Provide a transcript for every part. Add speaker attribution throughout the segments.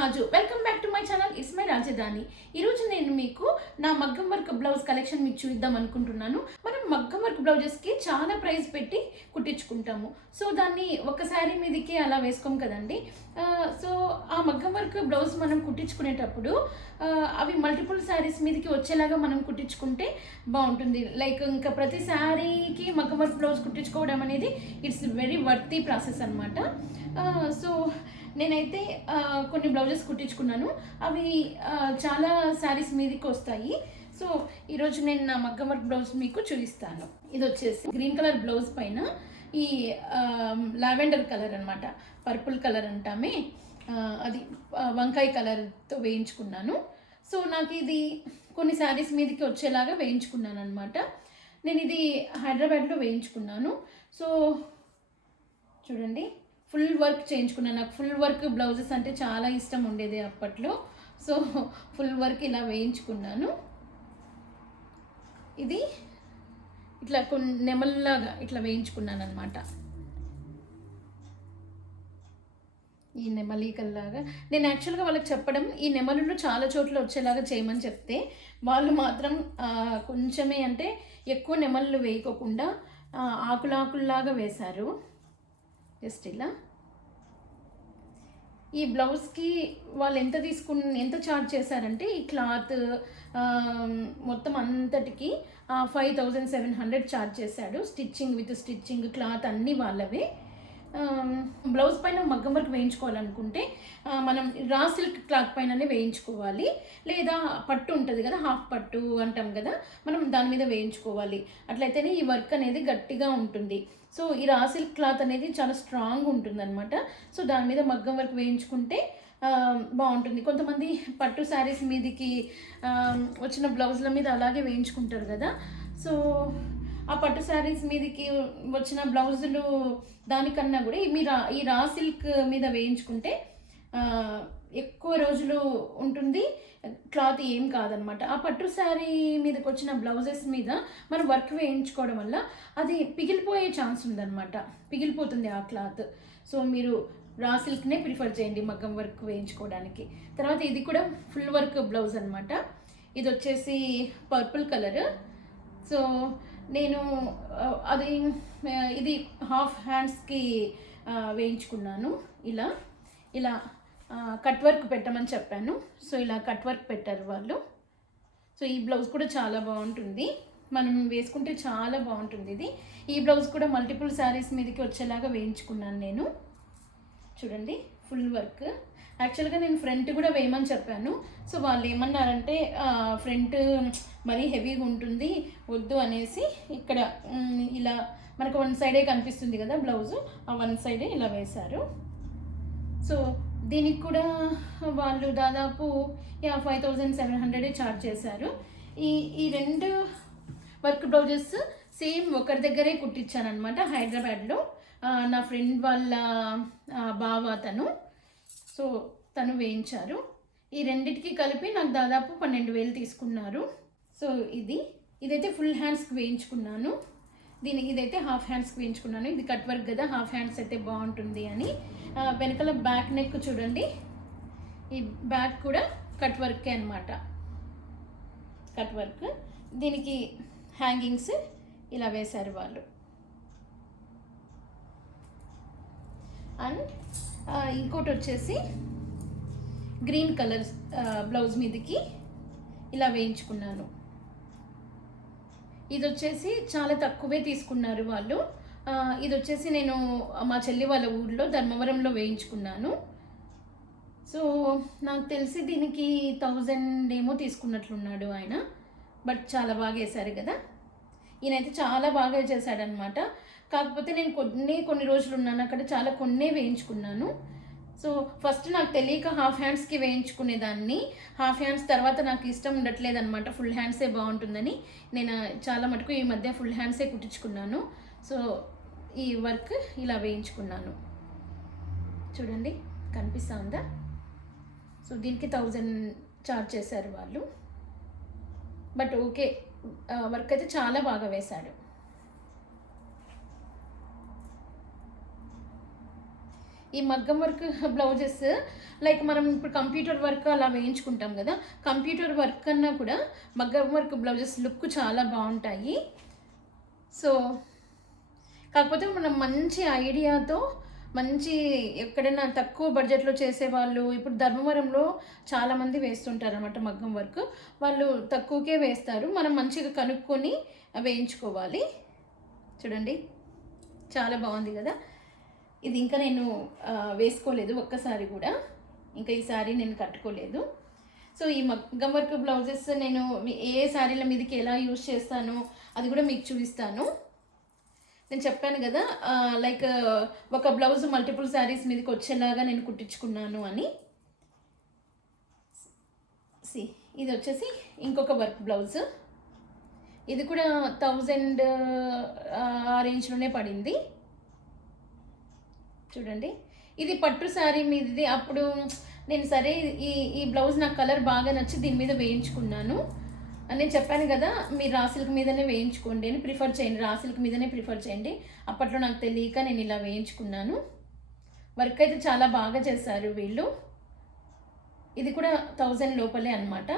Speaker 1: హాజు welcome back to my channel it's my రాజధాని ఈరోజు నేను మీకు నా మగ్గం వర్క్ బ్లౌజ్ కలెక్షన్ మీకు చూద్దాం అనుకుంటున్నాను. మనం మగ్గం వర్క్ బ్లౌజెస్కి చాలా ప్రైస్ పెట్టి కుట్టించుకుంటాము. సో దాన్ని ఒక శారీ మీదకి అలా వేసుకోం కదండి. సో ఆ మగ్గం వర్క్ బ్లౌజ్ మనం కుట్టించుకునేటప్పుడు అవి మల్టిపుల్ శారీస్ మీదకి వచ్చేలాగా మనం కుట్టించుకుంటే బాగుంటుంది. లైక్ ఇంకా ప్రతి శారీకి మగ్గం వర్క్ బ్లౌజ్ కుట్టించుకోవడం అనేది ఇట్స్ వెరీ వర్తీ ప్రాసెస్ అనమాట సో నేనైతే కొన్ని బ్లౌజెస్ కుట్టించుకున్నాను. అవి చాలా శారీస్ మీదకి వస్తాయి. సో ఈరోజు నేను నా మగ్గం వర్క్ బ్లౌజ్ మీకు చూపిస్తాను. ఇది వచ్చేసి గ్రీన్ కలర్ బ్లౌజ్ పైన ఈ లావెండర్ కలర్ అనమాట పర్పుల్ కలర్ అంటామే. అది వంకాయ కలర్తో వేయించుకున్నాను. సో నాకు ఇది కొన్ని శారీస్ మీదకి వచ్చేలాగా వేయించుకున్నాను అనమాట నేను ఇది హైదరాబాద్లో వేయించుకున్నాను. సో చూడండి. ఫుల్ వర్క్ చేయించుకున్నాను. నాకు ఫుల్ వర్క్ బ్లౌజెస్ అంటే చాలా ఇష్టం ఉండేది అప్పట్లో. సో ఫుల్ వర్క్ ఇలా వేయించుకున్నాను. ఇది ఇట్లా కొన్ని నెమల్లాగా ఇట్లా వేయించుకున్నాను అనమాట ఈ నెమలికల్లాగా. నేను యాక్చువల్గా వాళ్ళకి చెప్పడం ఈ నెమలులు చాలా చోట్ల వచ్చేలాగా చేయమని చెప్తే వాళ్ళు మాత్రం కొంచెమే అంటే ఎక్కువ నెమళ్ళు వేయకోకుండా ఆకులాకుల్లాగా వేశారు. జస్ట్ ఇలా. ఈ బ్లౌజ్కి వాళ్ళు ఎంత తీసుకున్న ఎంత ఛార్జ్ చేశారంటే ఈ క్లాత్ మొత్తం అంతటికి five thousand seven hundred charge చేశాడు. స్టిచ్చింగ్ విత్ స్టిచ్చింగ్ క్లాత్ అన్నీ వాళ్ళవే. బ్లౌజ్ పైన మగ్గం వర్క్ వేయించుకోవాలనుకుంటే మనం రా సిల్క్ క్లాత్ పైననే వేయించుకోవాలి. లేదా పట్టు ఉంటుంది కదా హాఫ్ పట్టు అంటాం కదా మనం దాని మీద వేయించుకోవాలి. అట్లయితేనే ఈ వర్క్ అనేది గట్టిగా ఉంటుంది. సో ఈ రా సిల్క్ క్లాత్ అనేది చాలా స్ట్రాంగ్ ఉంటుంది అనమాట సో దాని మీద మగ్గం వర్క్ వేయించుకుంటే బాగుంటుంది. కొంతమంది పట్టు శారీస్ మీదకి వచ్చిన బ్లౌజ్ల మీద అలాగే వేయించుకుంటారు కదా. సో ఆ పట్టు శారీస్ మీదకి వచ్చిన బ్లౌజులు దానికన్నా కూడా మీ రా ఈ రా సిల్క్ మీద వేయించుకుంటే ఎక్కువ రోజులు ఉంటుంది. క్లాత్ ఏం కాదనమాట. ఆ పట్టు శారీ మీదకి వచ్చిన బ్లౌజెస్ మీద మనం వర్క్ వేయించుకోవడం వల్ల అది పిగిలిపోయే ఛాన్స్ ఉందన్నమాట పిగిలిపోతుంది ఆ క్లాత్. సో మీరు రా సిల్క్నే ప్రిఫర్ చేయండి మగ్గం వర్క్ వేయించుకోవడానికి. తర్వాత ఇది కూడా ఫుల్ వర్క్ బ్లౌజ్ అనమాట. ఇది వచ్చేసి పర్పుల్ కలర్. సో నేను అది ఇది హాఫ్ హ్యాండ్స్కి వేయించుకున్నాను. ఇలా ఇలా కట్ వర్క్ పెట్టమని చెప్పాను. సో ఇలా కట్ వర్క్ పెట్టారు వాళ్ళు. సో ఈ బ్లౌజ్ కూడా చాలా బాగుంటుంది. మనం వేసుకుంటే చాలా బాగుంటుంది ఇది. ఈ బ్లౌజ్ కూడా మల్టిపుల్ శారీస్ మీదకి వచ్చేలాగా వేయించుకున్నాను నేను. చూడండి ఫుల్ వర్క్ యాక్చువల్గా నేను ఫ్రంట్ కూడా వేయమని చెప్పాను. సో వాళ్ళు ఏమన్నారంటే ఫ్రంట్ మరీ హెవీగా ఉంటుంది వద్దు అనేసి ఇక్కడ ఇలా మనకు వన్ సైడే కనిపిస్తుంది కదా బ్లౌజు ఆ వన్ సైడే ఇలా వేశారు. సో దీనికి కూడా వాళ్ళు దాదాపు యా ఫైవ్ థౌజండ్ సెవెన్ హండ్రెడే ఛార్జ్ చేశారు. ఈ ఈ రెండు వర్క్ బ్లౌజెస్ సేమ్ ఒకరి దగ్గరే కుట్టించాను అనమాట హైదరాబాద్లో నా ఫ్రెండ్ వాళ్ళ బావ అతను. సో తను వేయించారు. ఈ రెండిటికి కలిపి నాకు దాదాపు పన్నెండు వేలు తీసుకున్నారు. సో ఇది ఇదైతే ఫుల్ హ్యాండ్స్కి వేయించుకున్నాను. దీనికి ఇదైతే హాఫ్ హ్యాండ్స్కి వేయించుకున్నాను. ఇది కట్ వర్క్ కదా హాఫ్ హ్యాండ్స్ అయితే బాగుంటుంది అని. వెనకాల బ్యాక్ నెక్ చూడండి. ఈ బ్యాక్ కూడా కట్ వర్కే అనమాట కట్ వర్క్ దీనికి హ్యాంగింగ్స్ ఇలా వేశారు వాళ్ళు. అండ్ ఇంకోటి వచ్చేసి గ్రీన్ కలర్ బ్లౌజ్ మీదకి ఇలా వేయించుకున్నాను. ఇది వచ్చేసి చాలా తక్కువే తీసుకున్నారు వాళ్ళు. ఇది వచ్చేసి నేను మా చెల్లి వాళ్ళ ఊర్లో ధర్మవరంలో వేయించుకున్నాను. సో నాకు తెలిసి దీనికి థౌజండ్ ఏమో తీసుకున్నట్లున్నాడు ఆయన. బట్ చాలా బాగా వేశారు కదా. ఈయనైతే చాలా బాగా చేశాడనమాట. కాకపోతే నేను కొన్ని కొన్ని రోజులు ఉన్నాను. అక్కడ చాలా కొన్నే వేయించుకున్నాను. సో ఫస్ట్ నాకు తెలియక హాఫ్ హ్యాండ్స్కి వేయించుకునేదాన్ని. హాఫ్ హ్యాండ్స్ తర్వాత నాకు ఇష్టం ఉండట్లేదు అనమాట ఫుల్ హ్యాండ్సే బాగుంటుందని నేను చాలా మటుకు ఈ మధ్య ఫుల్ హ్యాండ్సే కుట్టించుకున్నాను. సో ఈ వర్క్ ఇలా వేయించుకున్నాను. చూడండి కనిపిస్తుందా? సో దీనికి థౌజండ్ ఛార్జ్ చేశారు వాళ్ళు. బట్ ఓకే వర్క్ అయితే చాలా బాగా వేశాడు. ఈ మగ్గం వర్క్ బ్లౌజెస్ లైక్ మనం ఇప్పుడు కంప్యూటర్ వర్క్ అలా వేయించుకుంటాం కదా కంప్యూటర్ వర్క్ కన్నా కూడా మగ్గం వర్క్ బ్లౌజెస్ లుక్ చాలా బాగుంటాయి. సో కాకపోతే మనం మంచి ఐడియాతో మంచి ఎక్కడైనా తక్కువ బడ్జెట్లో చేసేవాళ్ళు ఇప్పుడు ధర్మవరంలో చాలామంది వేస్తుంటారు అనమాట మగ్గం వర్క్ వాళ్ళు తక్కువకే వేస్తారు. మనం మంచిగా కనుక్కొని వేయించుకోవాలి. చూడండి చాలా బాగుంది కదా. ఇది ఇంకా నేను వేసుకోలేదు ఒక్కసారి కూడా. ఇంకా ఈ సారీ నేను కట్టుకోలేదు. సో ఈ మగ్గం వర్క్ బ్లౌజెస్ నేను మీ- ఏ శారీల మీదకి ఎలా యూజ్ చేస్తాను అది కూడా మీకు చూపిస్తాను. నేను చెప్పాను కదా లైక్ ఒక బ్లౌజ్ మల్టిపుల్ శారీస్ మీదకి వచ్చేలాగా నేను కుట్టించుకున్నాను అని. సి ఇది వచ్చేసి ఇంకొక వర్క్ బ్లౌజ్ ఇది కూడా థౌజండ్ ఆ రేంజ్లోనే పడింది. చూడండి. ఇది పట్టు శారీ మీది అప్పుడు నేను సరే ఈ ఈ బ్లౌజ్ నాకు కలర్ బాగా నచ్చి దీని మీద వేయించుకున్నాను. నేను చెప్పాను కదా మీరు రా సిల్క్ మీదనే వేయించుకోండి అని ప్రిఫర్ చేయండి. రా సిల్క్ మీదనే ప్రిఫర్ చేయండి. అప్పట్లో నాకు తెలియక నేను ఇలా వేయించుకున్నాను. వర్క్ అయితే చాలా బాగా చేశారు వీళ్ళు. ఇది కూడా థౌజండ్ లోపలే అనమాట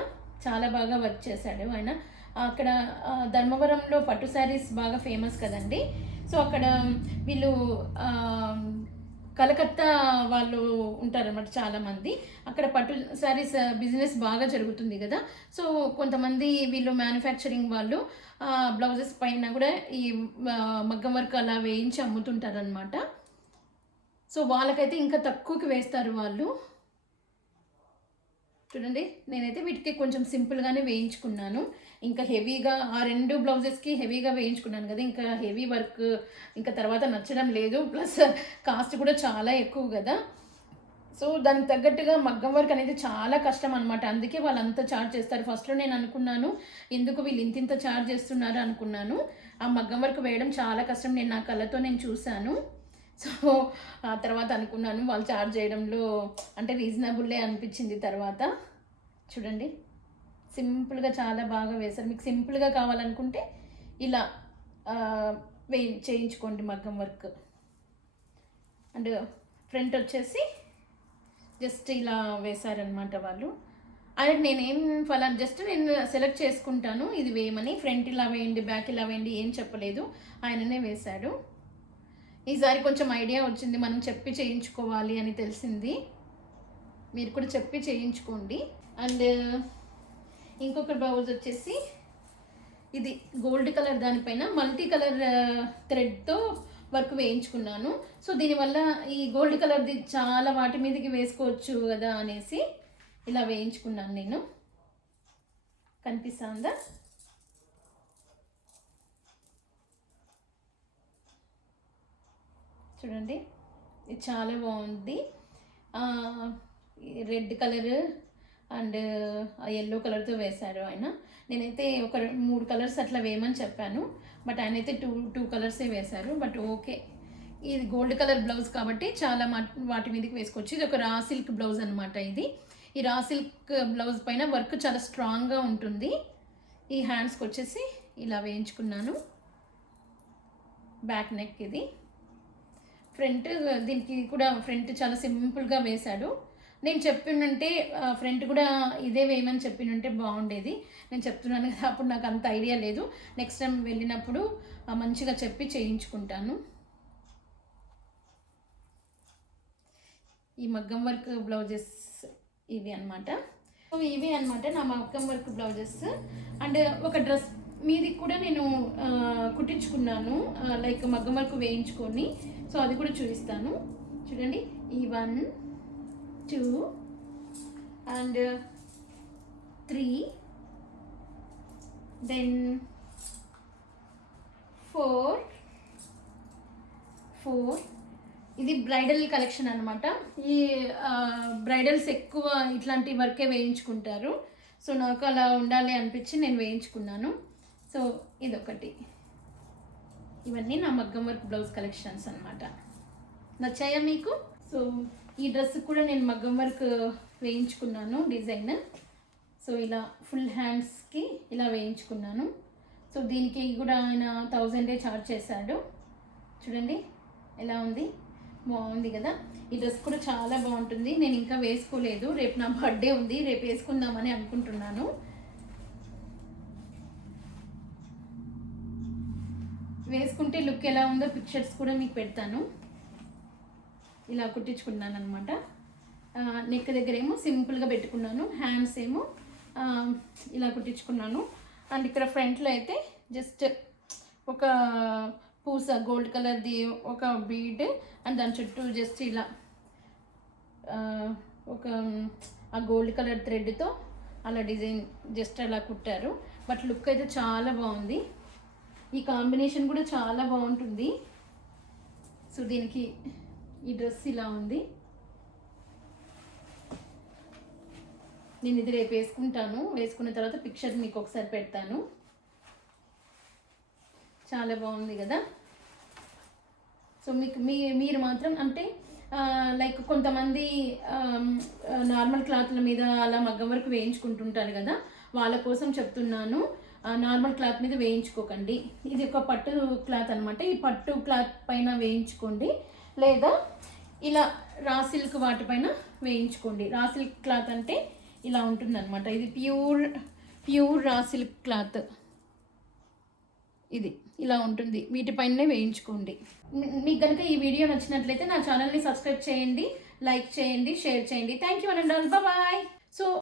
Speaker 1: చాలా బాగా వర్క్ చేశాడు ఆయన. అక్కడ ధర్మవరంలో పట్టు శారీస్ బాగా ఫేమస్ కదండి. సో అక్కడ వీళ్ళు కలకత్తా వాళ్ళు ఉంటారన్నమాట చాలామంది. అక్కడ పట్టు శారీస్ బిజినెస్ uh, బాగా జరుగుతుంది కదా. సో కొంతమంది వీళ్ళు మ్యానుఫ్యాక్చరింగ్ వాళ్ళు బ్లౌజెస్ పైన కూడా ఈ మగ్గం వర్క్ అలా వేయించి అమ్ముతుంటారనమాట సో వాళ్ళకైతే ఇంకా తక్కువకి వేస్తారు వాళ్ళు. చూడండి నేనైతే వీటికి కొంచెం సింపుల్గానే వేయించుకున్నాను. ఇంకా హెవీగా ఆ రెండు బ్లౌజెస్కి హెవీగా వేయించుకున్నాను కదా ఇంకా హెవీ వర్క్ ఇంకా తర్వాత నచ్చడం లేదు ప్లస్ కాస్ట్ కూడా చాలా ఎక్కువ కదా. సో దానికి తగ్గట్టుగా మగ్గం వర్క్ అనేది చాలా కష్టం అనమాట అందుకే వాళ్ళంతా చార్జ్ చేస్తారు. ఫస్ట్లో నేను అనుకున్నాను ఎందుకు వీళ్ళు ఇంత ఇంత చార్జ్ చేస్తున్నారు అనుకున్నాను. ఆ మగ్గం వర్క్ వేయడం చాలా కష్టం. నేను నా కళ్ళతో నేను చూశాను. సో ఆ తర్వాత అనుకున్నాను వాళ్ళు చార్జ్ చేయడంలో అంటే రీజనబుల్లే అనిపించింది తర్వాత. చూడండి. సింపుల్గా చాలా బాగా వేశారు. మీకు సింపుల్గా కావాలనుకుంటే ఇలా వే చేయించుకోండి మగ్గం వర్క్. అండ్ ఫ్రంట్ వచ్చేసి జస్ట్ ఇలా వేశారనమాట వాళ్ళు. అండ్ నేనేం ఫలాన్ జస్ట్ నేను సెలెక్ట్ చేసుకుంటాను. ఇది వేయమని ఫ్రంట్ ఇలా వేయండి బ్యాక్ ఇలా వేయండి ఏం చెప్పలేదు. ఆయననే వేశాడు. ఈసారి కొంచెం ఐడియా వచ్చింది మనం చెప్పి చేయించుకోవాలి అని తెలిసింది. మీరు కూడా చెప్పి చేయించుకోండి. అండ్ ఇంకొక బ్లౌజ్ వచ్చేసి ఇది గోల్డ్ కలర్ దానిపైన మల్టీ కలర్ థ్రెడ్తో వర్క్ వేయించుకున్నాను. సో దీనివల్ల ఈ గోల్డ్ కలర్ది చాలా వాటి మీదకి వేసుకోవచ్చు కదా అనేసి ఇలా వేయించుకున్నాను నేను. కనిపిస్తుందా? చూడండి ఇది చాలా బాగుంది. రెడ్ కలర్ అండ్ ఎల్లో కలర్తో వేశారు ఆయన. నేనైతే ఒక మూడు కలర్స్ అట్లా వేయమని చెప్పాను. బట్ ఆయన అయితే టూ టూ కలర్సే వేశారు. But okay. ఇది గోల్డ్ కలర్ బ్లౌజ్ కాబట్టి చాలా మా వాటి మీదకి వేసుకోవచ్చు. ఇది ఒక రా సిల్క్ బ్లౌజ్ అనమాట ఇది. ఈ రా సిల్క్ బ్లౌజ్ పైన వర్క్ చాలా స్ట్రాంగ్గా ఉంటుంది. ఈ హ్యాండ్స్కి వచ్చేసి ఇలా వేయించుకున్నాను. బ్యాక్ నెక్ ఇది. ఫ్రంట్ దీనికి కూడా ఫ్రంట్ చాలా సింపుల్గా వేశాడు. నేను చెప్పినంటే ఫ్రంట్ కూడా ఇదే వేయమని చెప్పినంటే బాగుండేది. నేను చెప్తున్నాను కదా అప్పుడు నాకు అంత ఐడియా లేదు. నెక్స్ట్ టైం వెళ్ళినప్పుడు మంచిగా చెప్పి చేయించుకుంటాను. ఈ మగ్గం వర్క్ బ్లౌజెస్ ఇవి అన్నమాట. సో ఇవి అనమాట నా మగ్గం వర్క్ బ్లౌజెస్. అండ్ ఒక డ్రెస్ మీది కూడా నేను కుట్టించుకున్నాను. లైక్ మగ్గం వర్క్ వేయించుకొని. సో అది కూడా చూపిస్తాను. చూడండి ఈ one two and three then four four ఇది బ్రైడల్ కలెక్షన్ అనమాట ఈ బ్రైడల్స్ ఎక్కువ ఇట్లాంటి వర్కే వేయించుకుంటారు. సో నాకు అలా ఉండాలి అనిపించి నేను వేయించుకున్నాను. సో ఇదొకటి. ఇవన్నీ నా మగ్గం వర్క్ బ్లౌజ్ కలెక్షన్స్ అనమాట నచ్చాయా మీకు? సో ఈ డ్రెస్ కూడా నేను మగ్గం వర్క్ వేయించుకున్నాను డిజైన్. సో ఇలా ఫుల్ హ్యాండ్స్కి ఇలా వేయించుకున్నాను. సో దీనికి కూడా ఆయన థౌజండే చార్జ్ చేశాడు. చూడండి ఎలా ఉంది? బాగుంది కదా? ఈ డ్రెస్ కూడా చాలా బాగుంటుంది. నేను ఇంకా వేసుకోలేదు. రేపు నా బర్త్డే ఉంది. రేపు వేసుకుందామని అనుకుంటున్నాను. వేసుకుంటే లుక్ ఎలా ఉందో పిక్చర్స్ కూడా మీకు పెడతాను. ఇలా కుట్టించుకున్నాను అనమాట నెక్ దగ్గర ఏమో సింపుల్గా పెట్టుకున్నాను హ్యాండ్స్ ఏమో ఇలా కుట్టించుకున్నాను. అండ్ ఇక్కడ ఫ్రంట్లో అయితే జస్ట్ ఒక పూస గోల్డ్ కలర్ది ఒక బీడ్ అండ్ దాని చుట్టూ జస్ట్ ఇలా ఒక ఆ గోల్డ్ కలర్ థ్రెడ్తో అలా డిజైన్ జస్ట్ అలా కుట్టారు. బట్ లుక్ అయితే చాలా బాగుంది. ఈ కాంబినేషన్ కూడా చాలా బాగుంటుంది. సో దీనికి ఈ డ్రెస్ ఇలా ఉంది. నేను ఇది రేపు వేసుకుంటాను. వేసుకున్న తర్వాత పిక్చర్ మీకు ఒకసారి పెడతాను. చాలా బాగుంది కదా? సో మీకు మీ మీరు మాత్రం అంటే లైక్ కొంతమంది నార్మల్ క్లాత్ల మీద అలా మగ్గం వరకు వేయించుకుంటుంటారు కదా? వాళ్ళ కోసం చెప్తున్నాను. నార్మల్ క్లాత్ మీద వేయించుకోకండి. ఇది ఒక పట్టు క్లాత్ అనమాట ఈ పట్టు క్లాత్ పైన వేయించుకోండి. లేదా ఇలా రా సిల్క్ వాటిపైన వేయించుకోండి. రా సిల్క్ క్లాత్ అంటే ఇలా ఉంటుందన్నమాట. ఇది pure pure raw silk cloth. ఇది ఇలా ఉంటుంది. వీటిపైనే వేయించుకోండి. మీకు కనుక ఈ వీడియో నచ్చినట్లయితే నా ఛానల్ని సబ్స్క్రైబ్ చేయండి లైక్ చేయండి షేర్ చేయండి. Thank you and bye. So